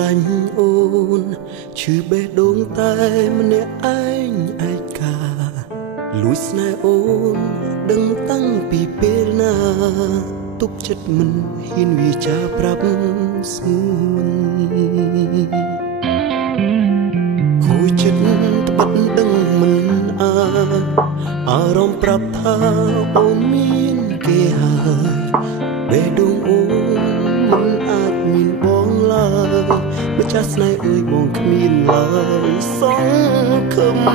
ឡាញ់អូនឈឺបេះដូងតែម្នាក់ឯងឯកាលួចស្នេហ៍អូនដឹងតាំងពីពេលណាទុកចិត្តមិនហ៊ានវាចាប្រាប់ស្ងួនគួយចិត្តត្បិតដឹងមិនអារម្មណ៍ប្រាប់ថាអូនមានគេហើយបេះដូងអូនមិនអាចមានបងឡើយម្ចាស់ស្នេហ៍អើយបងគ្មានឡើយសង្ឃឹម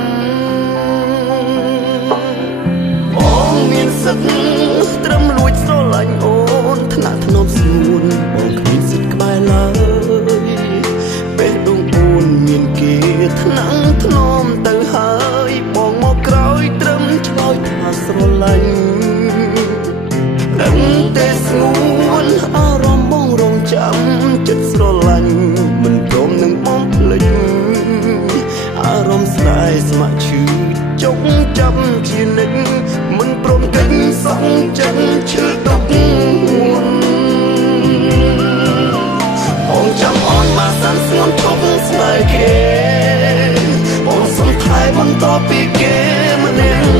បងមានសិទ្ធិត្រឹមលួចស្រឡាញ់អូនថ្នាក់ធ្នមស្ងួនបងគ្មានសិទ្ធិក្បែរឡើយបេះដូងអូនមានគេថ្នាក់ធ្នមទៅហើយបងមកក្រោយត្រឹមឆ្លើយថាស្រឡាញ់ដឹងតែស្ងួនអារម្មណ៍បងរងចាំចិត្តស្រឡាញ់មិនព្រមនឹងបងភ្លេចអារម្មណ៍ស្ដាយស្ម័គ្រឈឺចុកចាំជានិច្ចមិនព្រមកិច្ចសងចិត្តឈឺទុកបងចាំអូនមកសាន់ស្ងន់ឈប់ស្នេហ៍គេបងសុំថែបន្តពីគេម្នាក់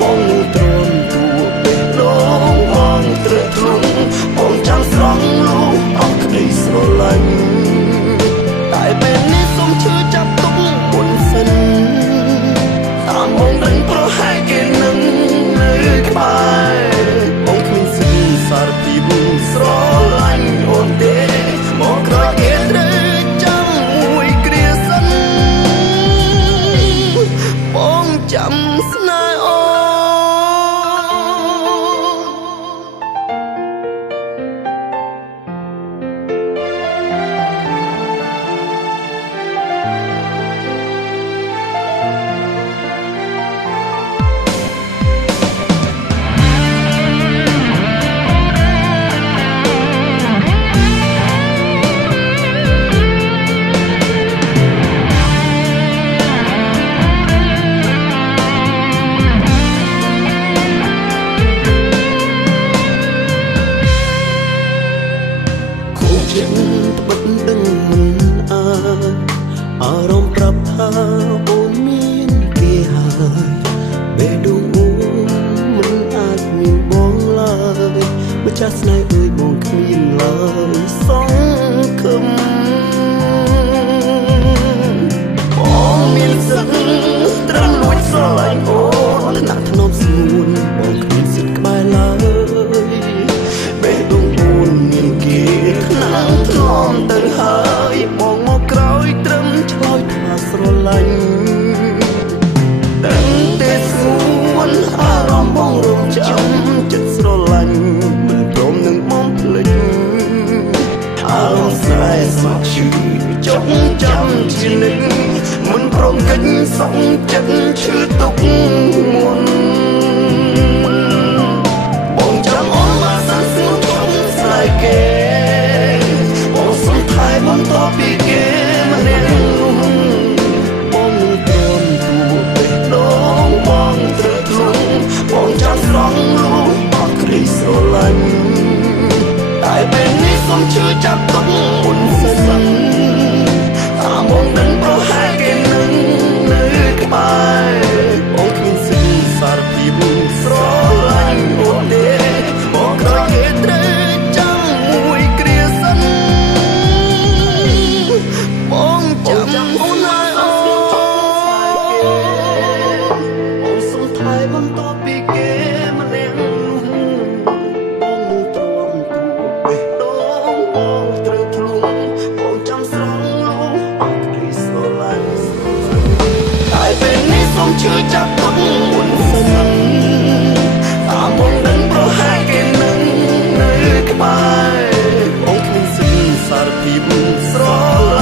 បងនឹងទ្រាំទួបេះដូងបងត្រឹកធ្លុងបងចាំស្រង់លូអស់ក្តីស្រឡាញ់តែពេលនេះសូមឈឺចាប់ទុកមុនសិនតាមបងដឹងប្រហែលគេនឹងនៅក្បែរបងគ្មានសិទ្ធិសារភាពស្រឡាញ់អូនទេមកក្រោយគេត្រូវចាំមួយគ្រាសិនបងចាំស្នេហ៍អូចិត្តត្បិតដឹងមិនអារម្មណ៍ប្រាប់ថាអូនមានគេហើយបេះដូងអូនមិនអាចមានបងឡើយម្ចាស់ស្នេហ៍អើយបងគ្មានឡើយសង្ឃឹមបងមានសិទ្ធិត្រឹមលួចស្រឡាញ់អូនថ្នាក់ធ្នមស្ងួនបងគ្មានសិទ្ធិក្បែរឡើយបេះដូងអូនមានគេថ្នាក់ធ្នមទៅហើយបងមកក្រោយត្រឹមឆ្លើយថាស្រឡាញ់ដឹងតែស្ងួនអារម្មណ៍បងរងចាំចិត្តស្រឡាញ់មិនព្រមនឹងបងភ្លេចអារម្មណ៍ស្នេហ៍ស្ម័គ្រឈឺចុកចាំជានិច្ចមិនព្រមកិច្ចសងចិត្តឈឺទុកមុនបងចាំអូនមកសាន់ស្ងួនឈប់ស្នេហ៍គេបងសុំថែបន្តពីគេម្នាក់បងនឹងទ្រាំទួបេះដូងបងត្រឹកធ្លុងបងចាំស្រង់លូអស់ក្តីស្រឡាញ់តែពេលនេះសូមឈឺចាប់ទុកមុនសិនតាមបងដឹងប្រហែលគេនឹងនៅក្បែរបងគ្មានសិទ្ធិសារភាពស្រឡាញ់អូនទេបងក្រោយគេត្រូវចាំមួយគ្រាសិនបងចាំអូនហើយអូបងសុំថែបន្តពីគេម្នាក់បងនឹងទ្រាំទួបេះដូងបងត្រូវធ្លុំបងចាំស្រង់លូអស់ក្តីស្រឡាញ់តែពេលនេះសូមឈឺចាប់ទុកមុនសិនតាមបងដឹងប្រហែលគេនឹងនៅក្បែរបងគ្មានសិទ្ធិសារភាពស្រឡាញ់